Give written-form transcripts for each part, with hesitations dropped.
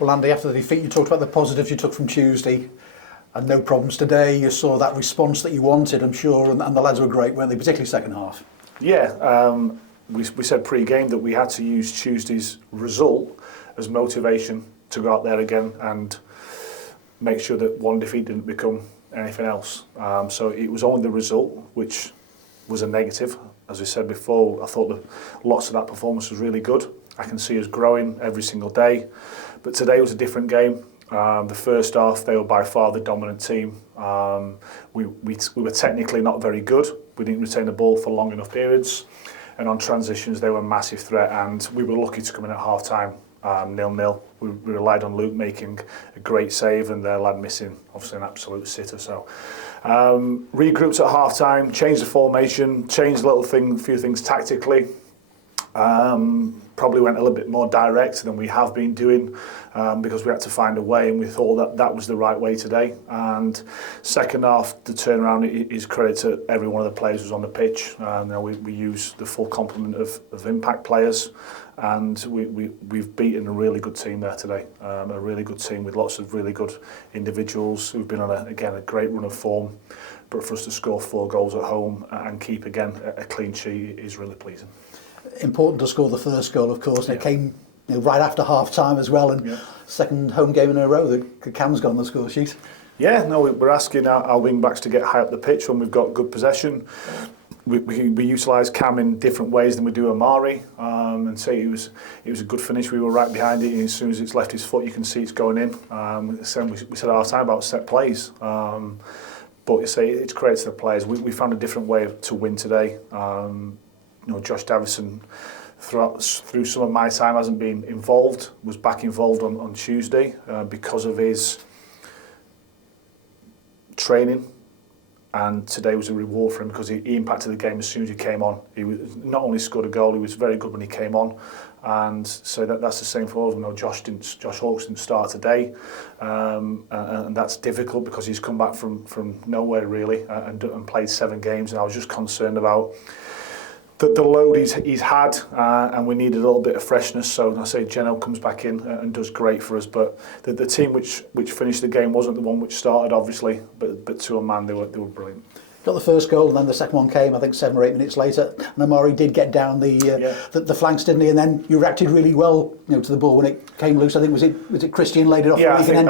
Well, Andy, after the defeat, you talked about the positives you took from Tuesday and no problems today. You saw that response that you wanted, I'm sure, and the lads were great, weren't they, particularly second half? Yeah, we said pre-game that we had to use Tuesday's result as motivation to go out there again and make sure that one defeat didn't become anything else. So it was only the result, which was a negative. As we said before, I thought that lots of that performance was really good. I can see us growing every single day. But today was a different game. The first half, they were by far the dominant team. We were technically not very good. We didn't retain the ball for long enough periods. And on transitions, they were a massive threat. And we were lucky to come in at half-time, 0-0. We relied on Luke making a great save and their lad missing, obviously, an absolute sitter. So regrouped at half-time, changed the formation, changed a few things tactically. Probably went a little bit more direct than we have been doing because we had to find a way, and we thought that was the right way today. And second half, the turnaround is credit to every one of the players who's on the pitch. We use the full complement of impact players, and we've beaten a really good team there today. A really good team with lots of really good individuals who've been on a great run of form. But for us to score 4 goals at home and keep again a clean sheet is really pleasing. Important to score the first goal, of course, and it came right after half-time as well, and second home game in a row that Cam's got on the score sheet. Yeah, no, we're asking our wing-backs to get high up the pitch when we've got good possession. We utilise Cam in different ways than we do @𝗦𝗨𝗣𝗣𝗢𝗥, and say it was a good finish. We were right behind it, and as soon as it's left his foot, you can see it's going in. We said at half-time about set plays. But you say it's credit to the players. We found a different way to win today. Josh Davison, through some of my time, hasn't been involved, was back involved on Tuesday because of his training, and today was a reward for him because he impacted the game as soon as he came on. He not only scored a goal, he was very good when he came on, and so that's the same for all of them. Josh Hawkes didn't start today, and that's difficult because he's come back from nowhere really and played 7 games, and I was just concerned about the load he's had, and we needed a little bit of freshness. So I say Geno comes back in and does great for us. But the team which finished the game wasn't the one which started, obviously. But to a man, they were brilliant. Got the first goal, and then the second one came, I think, 7 or 8 minutes later. And Amari did get down the flanks, didn't he? And then you reacted really well, to the ball when it came loose. I think was it Christian laid it off? Yeah, I think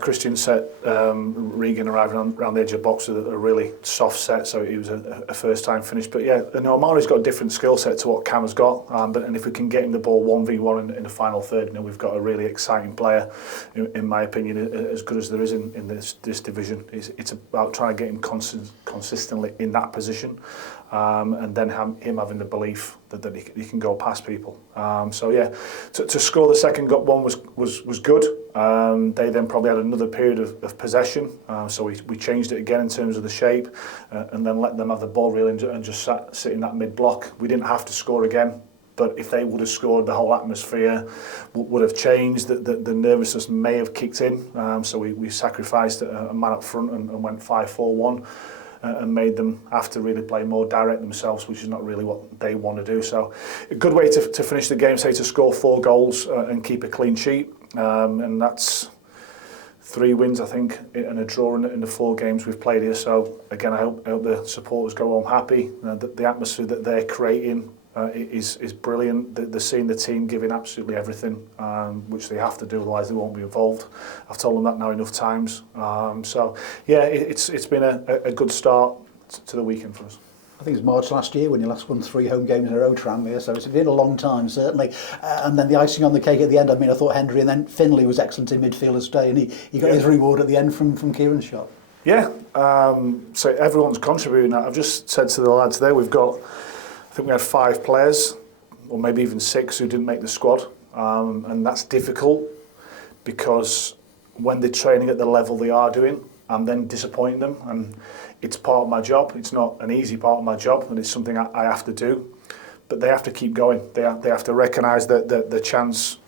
Christian set Regan arriving around the edge of the box with a really soft set, so it was a first-time finish. But yeah, Amari's got a different skill set to what Cam has got. And if we can get him the ball 1v1 in the final third, we've got a really exciting player, in my opinion, as good as there is in this division. It's about trying to get him consistently in that position, and then him having the belief that he can go past people. So yeah, to score the second one was good. They then probably had another period of possession, so we changed it again in terms of the shape, and then let them have the ball really and just sit in that mid block. We didn't have to score again. But if they would have scored, the whole atmosphere would have changed. The nervousness may have kicked in. So we sacrificed a man up front and went 5-4-1 and made them have to really play more direct themselves, which is not really what they want to do. So a good way to finish the game, say to score 4 goals and keep a clean sheet. And that's 3 wins, I think, and a draw in the 4 games we've played here. So again, I hope the supporters go home happy. The atmosphere that they're creating is brilliant. They're seeing the team giving absolutely everything, which they have to do, otherwise they won't be involved. I've told them that now enough times. So yeah, it's been a good start to the weekend for us. I think it was March last year when you last won 3 home games in a row, Tranmere, so it's been a long time, certainly. And then the icing on the cake at the end, I thought Henry and then Finlay was excellent in midfield today, and he got his reward at the end from Kieran's shot. Yeah, so everyone's contributing. I've just said to the lads there, I think we had 5 players, or maybe even 6, who didn't make the squad. And that's difficult because when they're training at the level they are doing, I'm then disappointing them. And it's part of my job. It's not an easy part of my job, and it's something I have to do. But they have to keep going. They have to recognise that the chance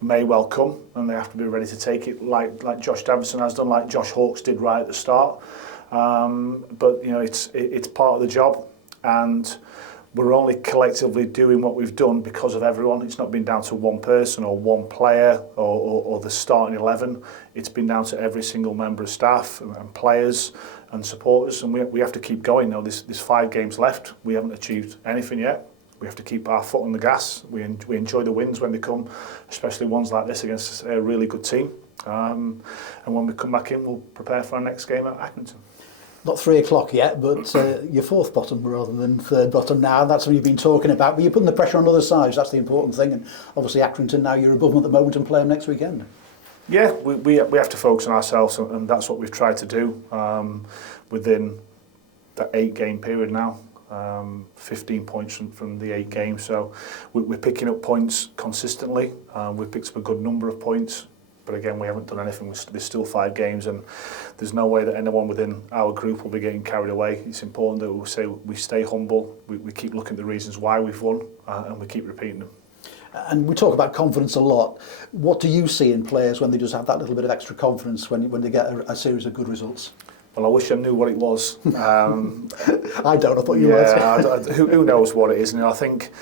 may well come, and they have to be ready to take it, like Josh Davison has done, like Josh Hawkes did right at the start. But it's part of the job. And we're only collectively doing what we've done because of everyone. It's not been down to one person or one player or the starting 11. It's been down to every single member of staff and players and supporters, and we have to keep going. Now, there's 5 games left. We haven't achieved anything yet. We have to keep our foot on the gas. We enjoy the wins when they come, especially ones like this against a really good team. And when we come back in, we'll prepare for our next game at Accrington. Not 3 o'clock yet, but you're 4th bottom rather than 3rd bottom now. That's what you've been talking about. But you're putting the pressure on other sides. That's the important thing. And obviously Accrington now, you're above them at the moment and play them next weekend. Yeah, we have to focus on ourselves, and that's what we've tried to do within that 8-game period now. 15 points from the 8 games. So we're picking up points consistently. We've picked up a good number of points. But again, we haven't done anything. There's still 5 games, and there's no way that anyone within our group will be getting carried away. It's important that we stay humble, we keep looking at the reasons why we've won, and we keep repeating them. And we talk about confidence a lot. What do you see in players when they just have that little bit of extra confidence when they get a series of good results? Well, I wish I knew what it was. I don't. I thought you would. Who knows what it is? And I think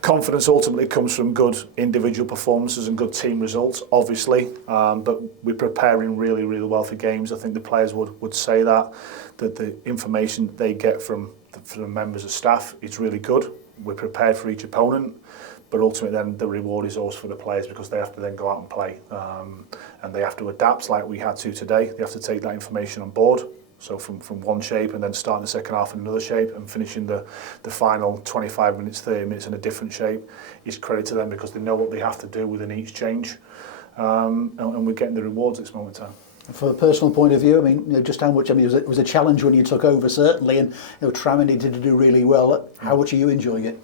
confidence ultimately comes from good individual performances and good team results, obviously, but we're preparing really, really well for games. I think the players would say that the information they get from the members of staff is really good. We're prepared for each opponent, but ultimately then the reward is also for the players, because they have to then go out and play, and they have to adapt like we had to today. They have to take that information on board. So from one shape and then starting the second half in another shape and finishing the final 25 minutes, 30 minutes in a different shape is credit to them, because they know what they have to do within each change. And we're getting the rewards at this moment in time. From a personal point of view, I mean, just how much, it was a challenge when you took over, certainly, and Tranmere needed to do really well. How much are you enjoying it?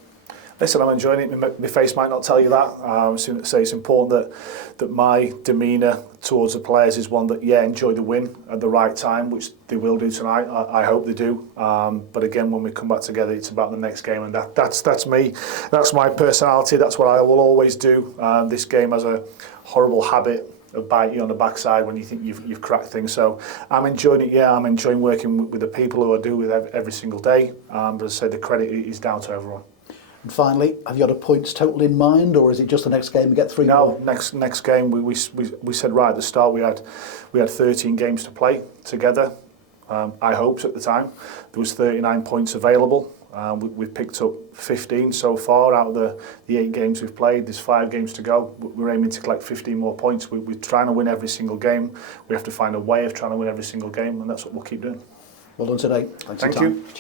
Listen, I'm enjoying it. My face might not tell you that. So it's important that my demeanour towards the players is one that, enjoy the win at the right time, which they will do tonight. I hope they do. But again, when we come back together, it's about the next game, and that's me. That's my personality. That's what I will always do. This game has a horrible habit of biting you on the backside when you think you've cracked things. So I'm enjoying it. I'm enjoying working with the people who I do with every single day. But as I said, the credit is down to everyone. And finally, have you got a points total in mind, or is it just the next game we get 3 more? No, next game we said right at the start we had 13 games to play together. I hoped at the time there was 39 points available. We've picked up 15 so far out of the 8 games we've played. There's 5 games to go. We're aiming to collect 15 more points. We're trying to win every single game. We have to find a way of trying to win every single game, and that's what we'll keep doing. Well done today. Thank you.